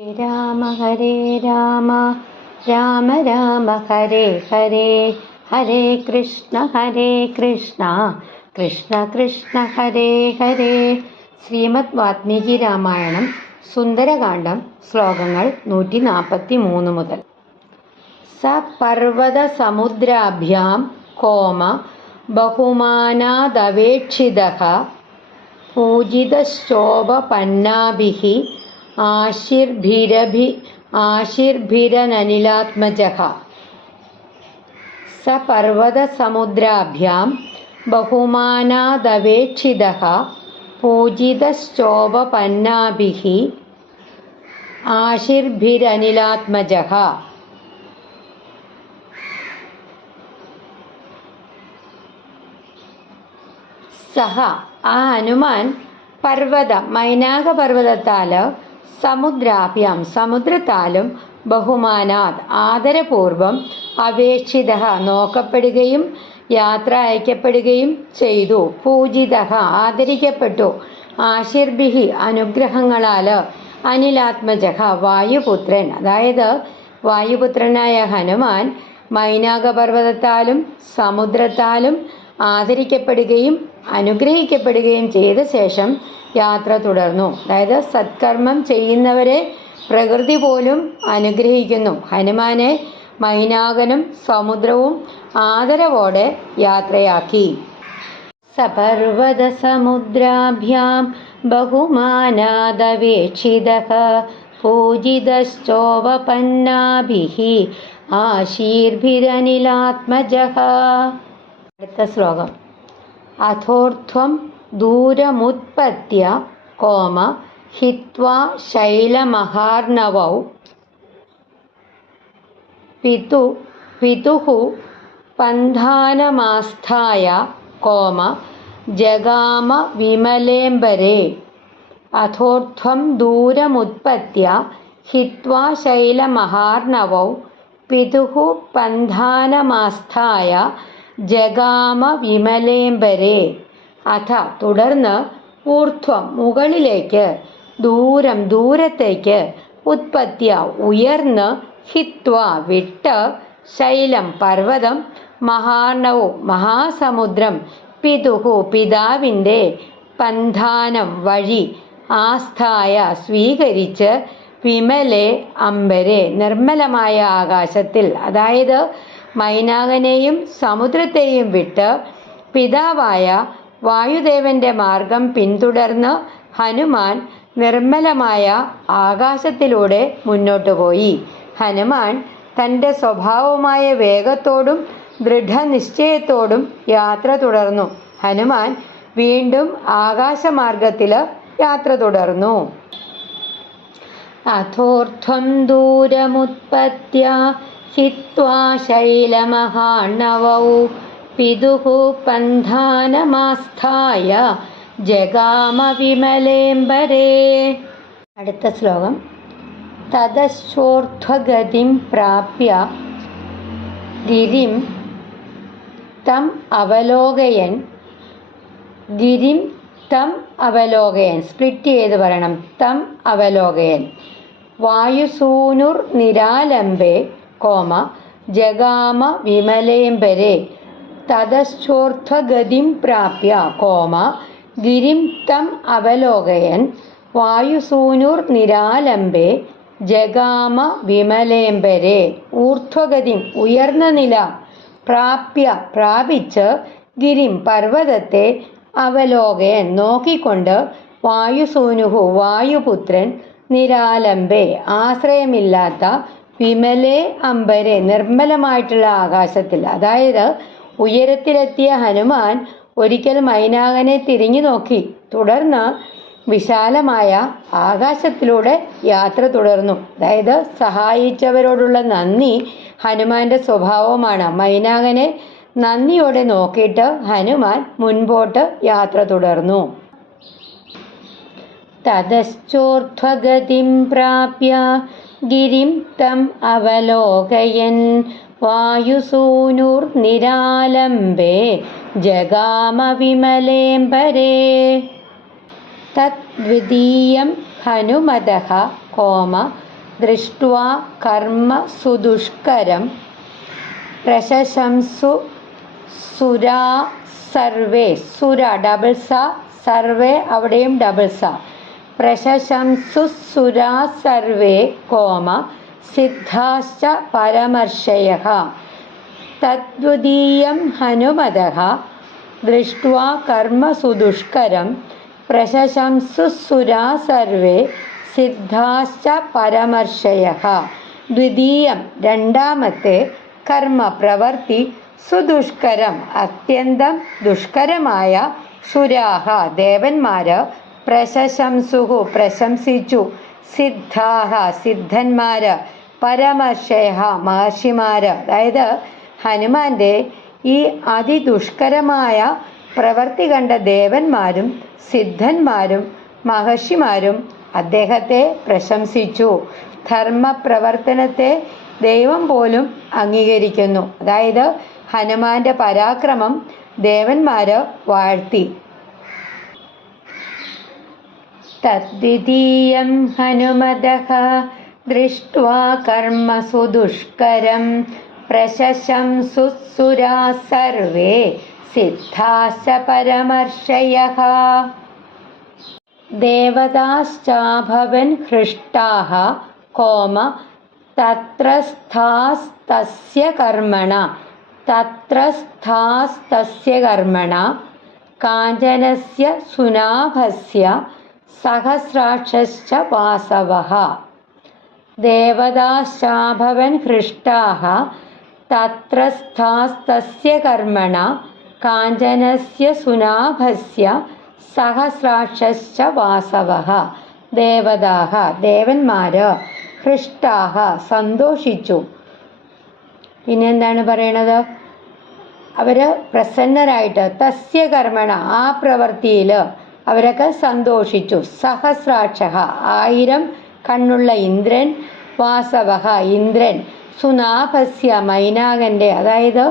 രാമ ഹരേ രാമ രാമ രാമ ഹരേ ഹരേ ഹരേ കൃഷ്ണ കൃഷ്ണ കൃഷ്ണ ഹരേ ഹരേ. ശ്രീമദ് വാത്മീകി രാമായണം സുന്ദരകാന്ഡം ശ്ലോകങ്ങൾ 143 മുതൽ. സ പർവത സമുദ്രാഭ്യാം കോമ ബഹുമാനാദവേക്ഷിതഃ പൂജിതശ്ചോപപന്നാഭിഃ ആശിർഭിരനനിലാത്മജഃ. സ പർവതസമുദ്രാഭ്യാം ബഹുമാനാദവേക്ഷിതഃ പൂജിതശ്ചോപപന്നാഭിഃ ആശിർഭിരനിലാത്മജഃ. സഹ ആ ഹനുമാൻ മൈനാക പർവ്വതത്താല് സമുദ്രാഭ്യാം സമുദ്രത്താലും ബഹുമാനാത് ആദരപൂർവം അപേക്ഷിത നോക്കപ്പെടുകയും യാത്ര അയക്കപ്പെടുകയും ചെയ്തു. പൂജിത ആദരിക്കപ്പെട്ടു. ആശിർഭിഹി അനുഗ്രഹങ്ങളാല് അനിലാത്മജ വായുപുത്രൻ, അതായത് വായുപുത്രനായ ഹനുമാൻ മൈനാക പർവ്വതത്താലും സമുദ്രത്താലും ആദരിക്കപ്പെടുകയും അനുഗ്രഹിക്കപ്പെടുകയും ചെയ്ത ശേഷം യാത്ര തുടർന്നു. അതായത് സത്കർമ്മം ചെയ്യുന്നവരെ പ്രകൃതി പോലും അനുഗ്രഹിക്കുന്നു. ഹനുമാനെ മൈനാകനും സമുദ്രവും ആദരവോടെ യാത്രയാക്കി. സപർവത സമുദ്രാഭ്യാം ബഹുമാനാദവേക്ഷിതഃ പൂജിതശ്ചോപപന്നാഭിഃ ആശീർഭിരനിലാത്മജഃ. അടുത്ത ശ്ലോകം. അഥോർധ്വം ദൂരമുത്പത്യ കോമ ഹിത്വാ ശൈലമഹാർണവൗ പിതുഃ പന്ഥാനമാസ്ഥായ കോമ ജഗാമ വിമലേംബരേ. അഥോർധ്വം ദൂരമുത്പത്യ ഹിത്വാ ശൈലമഹാർണവൗ പിതുഃ പന്ഥാനമാസ്ഥായ ജഗാമ വിമലേംബരേ. അഥ തുടർന്ന് ഊർധ്വം മുകളിലേക്ക്, ദൂരത്തേക്ക്, ഉത്പത്യ ഉയർന്ന്, ഹിത്വ വിട്ട്, ശൈലം പർവ്വതം, മഹാർണവും മഹാസമുദ്രം, പിതുഹു പിതാവിൻ്റെ, പന്ഥാനം വഴി, ആസ്ഥായ സ്വീകരിച്ച്, വിമലേ അംബരെ നിർമ്മലമായ ആകാശത്തിൽ, അതായത് മൈനാകനെയും സമുദ്രത്തെയും വിട്ട് പിതാവായ വായുദേവന്റെ മാർഗം പിന്തുടർന്ന് ഹനുമാൻ നിർമ്മലമായ ആകാശത്തിലൂടെ മുന്നോട്ടു പോയി. ഹനുമാൻ തൻ്റെ സ്വഭാവമായ വേഗത്തോടും ദൃഢനിശ്ചയത്തോടും യാത്ര തുടർന്നു. ഹനുമാൻ വീണ്ടും ആകാശമാർഗത്തിൽ യാത്ര തുടർന്നു. അഥോർധ്വം ദൂരമുത്പത്യ ഹിത്വാ ശൈലമഹാർണവൗ പിതുഃ പന്ഥാനമാസ്ഥായ ജഗാമ വിമലേംബരേ. അടുത്ത ശ്ലോകം. തതശ്ചോർധ്വഗതിം പ്രാപ്യ ഗിരിം തം അവലോകയൻ. സ്പ്ലിറ്റ് ചെയ്ത് പറയണം. തം അവലോകയൻ. വായുസൂനുർ നിരാലംബേ കോമ ജഗാമ വിമലേംബരേ. തതശ്ചോർധ്വഗതിം പ്രാപ്യ കോമ ഗിരിം തം അവലോകയൻ. വായുസൂനുർ നിരാലംബേ ജഗാമ വിമലേംബരേ. ഊർധ്വഗതിം ഉയർന്ന നില, പ്രാപിച്ച്, ഗിരിം പർവ്വതത്തെ, അവലോകയൻ നോക്കിക്കൊണ്ട്, വായുസൂനുഹു വായുപുത്രൻ, നിരാലംബേ ആശ്രയമില്ലാത്ത, വിമലേ അംബരെ നിർമ്മലമായിട്ടുള്ള ആകാശത്തിൽ, അതായത് ഉയരത്തിലെത്തിയ ഹനുമാൻ ഒരിക്കൽ മൈനാകനെ തിരിഞ്ഞു നോക്കി. തുടർന്ന് വിശാലമായ ആകാശത്തിലൂടെ യാത്ര തുടർന്നു. അതായത് സഹായിച്ചവരോടുള്ള നന്ദി ഹനുമാന്റെ സ്വഭാവമാണ്. മൈനാകനെ നന്ദിയോടെ നോക്കിയിട്ട് ഹനുമാൻ മുൻപോട്ട് യാത്ര തുടർന്നു. തതശ്ചോർധ്വഗതിം പ്രാപ്യ ഗിരിം തം അവലോകയൻ. വായുസൂനുർ നിരാലംബേ ജഗാമ വിമലേംബരേ. തദ്വിതീയം ഹനുമതഃ കോമ ദൃഷ്ട്വാ കർമ്മ സുദുഷ്കരം പ്രശംസു സുരാ സർവേ. സുര ഡബിൾ സ, സർവേ അവിടെയും ഡബിൾ സ. പ്രശംസു സുരാ സർവേ കോമ സിദ്ധാശ്ച പരമർശയഃ. തദ്വിതീയം ഹനുമതഃ ദൃഷ്ട്വാ കർമ്മ സുദുഷ്കരം പ്രശംസു സുരാ സർവേ സിദ്ധാശ്ച പരമർശയഃ. ദ്വിതീയം രണ്ടാമത്തെ, കർമ്മ പ്രവർത്തി, സുദുഷ്കരം അത്യന്തം ദുഷ്കരമായ, സുരാഹ ദേവന്മാര്, പ്രശംസുഹു പ്രശംസിച്ചു, സിദ്ധാഹ സിദ്ധന്മാര്, പരമർശയ മഹർഷിമാര്. അതായത് ഹനുമാന്റെ ഈ അതിദുഷ്കരമായ പ്രവൃത്തി കണ്ട ദേവന്മാരും സിദ്ധന്മാരും മഹർഷിമാരും അദ്ദേഹത്തെ പ്രശംസിച്ചു. ധർമ്മപ്രവർത്തനത്തെ ദൈവം പോലും അംഗീകരിക്കുന്നു. അതായത് ഹനുമാന്റെ പരാക്രമം ദേവന്മാര് വാഴ്ത്തി. തദ്വിതീയം ഹനുമതഃ ദൃഷ്ട്വാ കർമ്മ സുദുഷ്കരം പ്രശംസു സുരാ സർവേ സിദ്ധാശ്ച പരമർശയഃ. ദേവതാശ്ചാഭവൻ ഹൃഷ്ടാഃ കോമ തത്രസ്ഥാസ്തസ്യ കർമ്മണ. തത്രസ്ഥാസ്തസ്യ കർമ്മണ കാഞ്ചനസ്യ സുനാഭസ്യ സഹസ്രാക്ഷശ്ച വാസവഃ. ദേവതാശ്ചാഭവൻ ഹൃഷ്ടാഃ തത്രസ്ഥാസ്തസ്യ കർമ്മണ കാഞ്ചനസ്യ സുനാഭസ്യ സഹസ്രാക്ഷശ്ച വാസവഃ. ദേവതാഃ ദേവന്മാര്, ഹൃഷ്ടാഃ സന്തോഷിച്ചു. പിന്നെന്താണ് പറയണത്? അവര് പ്രസന്നരായിട്ട്, തസ്യ കർമ്മണ ആ പ്രവൃത്തിയിൽ അവരൊക്കെ സന്തോഷിച്ചു. സഹസ്രാക്ഷ 1000 കണ്ണുള്ള ഇന്ദ്രൻ, വാസവഃ ഇന്ദ്രൻ, സുനാഭസ്യ മൈനാകന്റെ, അതായത്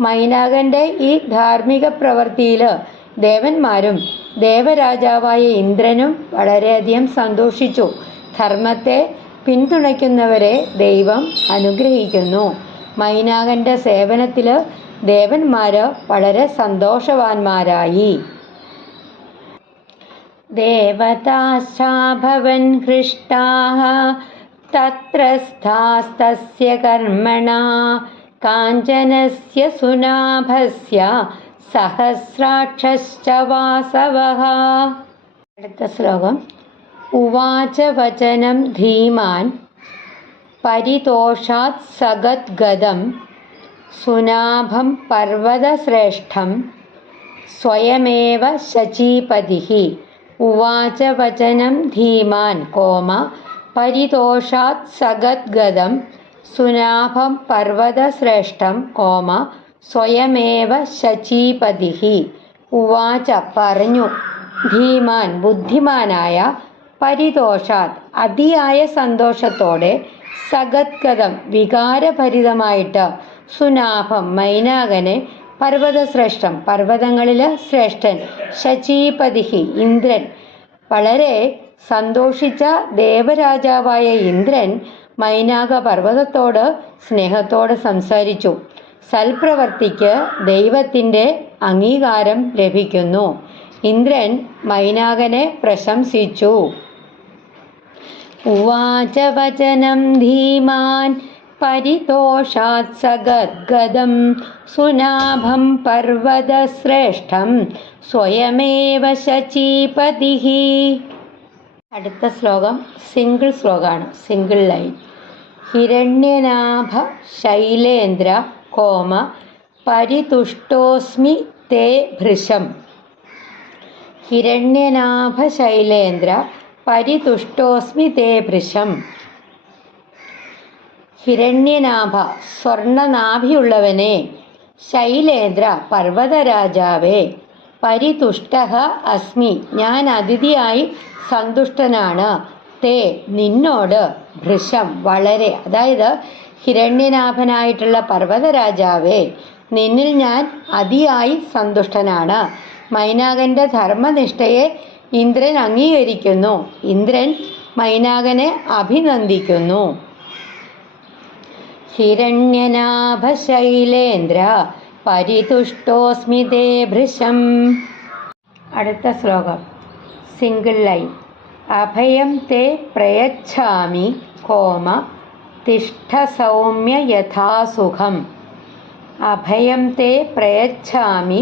മൈനാകന്റെ ഈ ധാർമ്മിക പ്രവൃത്തിയിൽ ദേവന്മാരും ദേവരാജാവായ ഇന്ദ്രനും വളരെയധികം സന്തോഷിച്ചു. ധർമ്മത്തെ പിന്തുണയ്ക്കുന്നവരെ ദൈവം അനുഗ്രഹിക്കുന്നു. മൈനാകന്റെ സേവനത്തിൽ ദേവന്മാര് വളരെ സന്തോഷവാന്മാരായി. ദേവതാശ്ചാഭവൻ ഹൃഷ്ടാഃ തത്രസ്ഥാസ്തസ്യ കർമ്മണ കാഞ്ചനസ്യ സുനാഭസ്യ സഹസ്രാക്ഷശ്ച വാസവഃ. അടുത്ത ശ്ലോകം. ഉവാച വചനം ധീമാൻ പരിതോഷാത് സഗദ്ഗദം സുനാഭം പർവതശ്രേഷ്ഠം സ്വയമേവ ശചീപതിഃ. ഉവാച വചനം ധീമാൻ കോമ പരിതോഷാത് സഗദ്ഗദം സുനാഭം പർവതശ്രേഷ്ഠം കോമ സ്വയമേവ ശചീപതിഃ. ഉവാച പറഞ്ഞു, ധീമാൻ ബുദ്ധിമാനായ, പരിതോഷാത് അതിയായ സന്തോഷത്തോടെ, സഗദ്ഗദം വികാരഭരിതമായിട്ട്, സുനാഭം മൈനാകനെ, പർവതശ്രേഷ്ഠം പർവ്വതങ്ങളിൽ ശ്രേഷ്ഠൻ, ശചീപതിഃ ഇന്ദ്രൻ. വളരെ സന്തോഷിച്ച ദേവരാജാവായ ഇന്ദ്രൻ മൈനാക പർവ്വതത്തോട് സ്നേഹത്തോടെ സംസാരിച്ചു. സൽപ്രവർത്തിക്ക് ദൈവത്തിൻ്റെ അംഗീകാരം ലഭിക്കുന്നു. ഇന്ദ്രൻ മൈനാകനെ പ്രശംസിച്ചു. ഉവാച വചനം ധീമാൻ പരിതോഷാത് സഗദ്ഗദം സുനാഭം പർവതശ്രേഷ്ഠം സ്വയമേവ ശചീപതിഃ. അടുത്ത ശ്ലോകം സിംഗിൾ ശ്ലോകമാണ്, സിംഗിൾ ലൈൻ. ഹിരണ്യനാഭ ശൈലേന്ദ്ര കോമ പരിതുഷ്ടോസ്മി തേ ഭൃശം. ഹിരണ്യനാഭ ശൈലേന്ദ്ര പരിതുഷ്ടോസ്മി തേ ഭൃശം. ഹിരണ്യനാഭ സ്വർണനാഭിയുള്ളവനെ, ശൈലേന്ദ്ര പർവ്വതരാജാവേ, പരിതുഷ്ടഃ അസ്മി ഞാൻ അതിഥിയായി സന്തുഷ്ടനാണ്, തേ നിന്നോട്, ഭൃശം വളരെ, അതായത് ഹിരണ്യനാഭനായിട്ടുള്ള പർവ്വതരാജാവേ, നിന്നിൽ ഞാൻ അതിയായി സന്തുഷ്ടനാണ്. മൈനാകന്റെ ധർമ്മനിഷ്ഠയെ ഇന്ദ്രൻ അംഗീകരിക്കുന്നു. ഇന്ദ്രൻ മൈനാകനെ അഭിനന്ദിക്കുന്നു. ഹിരണ്യനാഭ ശൈലേന്ദ്ര പരിതുഷ്ടോസ്മി തേ ഭൃശം. അടുത്ത ശ്ലോകം സിംഗിൾ ലൈൻ. അഭയം തേ പ്രയച്ഛാമി കോമ തിഷ്ഠ സൗമ്യ യഥാ സുഖം. അഭയം തേ പ്രയച്ഛാമി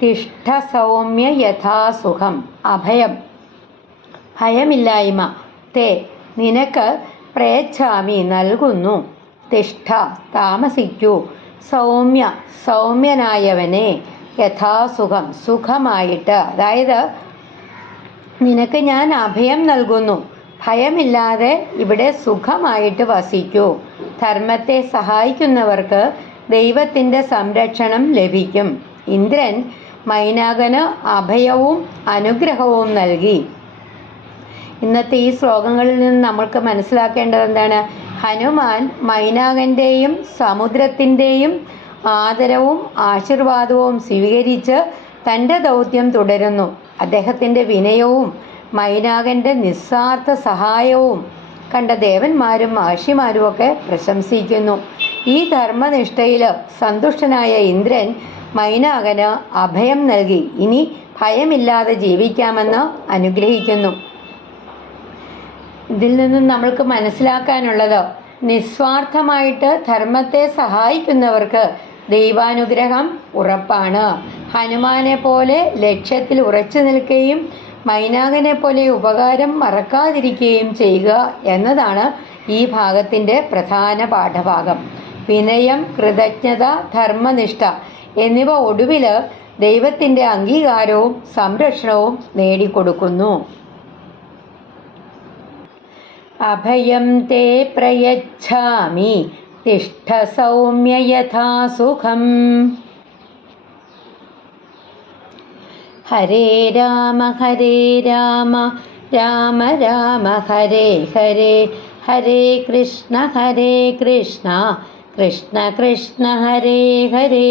തിഷ്ഠ സൗമ്യ യഥാ സുഖം. അഭയം ഭയമില്ലായ്മ, തേ നിനക്ക്, പ്രയച്ഛാമി നൽകുന്നു, തിഷ്ഠ താമസിക്കൂ, സൗമ്യ സൗമ്യനായവനെ, യഥാസുഖം സുഖമായിട്ട്. അതായത് നിനക്ക് ഞാൻ അഭയം നൽകുന്നു, ഭയമില്ലാതെ ഇവിടെ സുഖമായിട്ട് വസിക്കൂ. ധർമ്മത്തെ സഹായിക്കുന്നവർക്ക് ദൈവത്തിൻ്റെ സംരക്ഷണം ലഭിക്കും. ഇന്ദ്രൻ മൈനാകന് അഭയവും അനുഗ്രഹവും നൽകി. ഇന്നത്തെ ഈ ശ്ലോകങ്ങളിൽ നിന്ന് നമ്മൾക്ക് മനസ്സിലാക്കേണ്ടത് എന്താണ്? ഹനുമാൻ മൈനാകൻ്റെയും സമുദ്രത്തിൻ്റെയും ആദരവും ആശീർവാദവും സ്വീകരിച്ച് തൻ്റെ ദൗത്യം തുടരുന്നു. അദ്ദേഹത്തിൻ്റെ വിനയവും മൈനാകൻ്റെ നിസ്വാർത്ഥ സഹായവും കണ്ട ദേവന്മാരും മഹർഷിമാരുമൊക്കെ പ്രശംസിക്കുന്നു. ഈ ധർമ്മനിഷ്ഠയിൽ സന്തുഷ്ടനായ ഇന്ദ്രൻ മൈനാകന് അഭയം നൽകി ഇനി ഭയമില്ലാതെ ജീവിക്കാമെന്ന് അനുഗ്രഹിക്കുന്നു. ഇതിൽ നിന്നും നമ്മൾക്ക് മനസ്സിലാക്കാനുള്ളത്, നിസ്വാർത്ഥമായിട്ട് ധർമ്മത്തെ സഹായിക്കുന്നവർക്ക് ദൈവാനുഗ്രഹം ഉറപ്പാണ്. ഹനുമാനെ പോലെ ലക്ഷ്യത്തിൽ ഉറച്ചു നിൽക്കുകയും മൈനാകനെ പോലെ ഉപകാരം മറക്കാതിരിക്കുകയും ചെയ്യുക എന്നതാണ് ഈ ഭാഗത്തിൻ്റെ പ്രധാന പാഠഭാഗം. വിനയം, കൃതജ്ഞത, ധർമ്മനിഷ്ഠ എന്നിവ ഒടുവിൽ ദൈവത്തിൻ്റെ അംഗീകാരവും സംരക്ഷണവും നേടിക്കൊടുക്കുന്നു. അഭയം തേ പ്രയച്ഛാമി തിഷ്ഠ സൗമ്യ യഥാ സുഖം. ഹരേ രാമ രാമ രാമ ഹരേ ഹരേ, ഹരേ കൃഷ്ണ കൃഷ്ണ കൃഷ്ണ ഹരേ ഹരേ.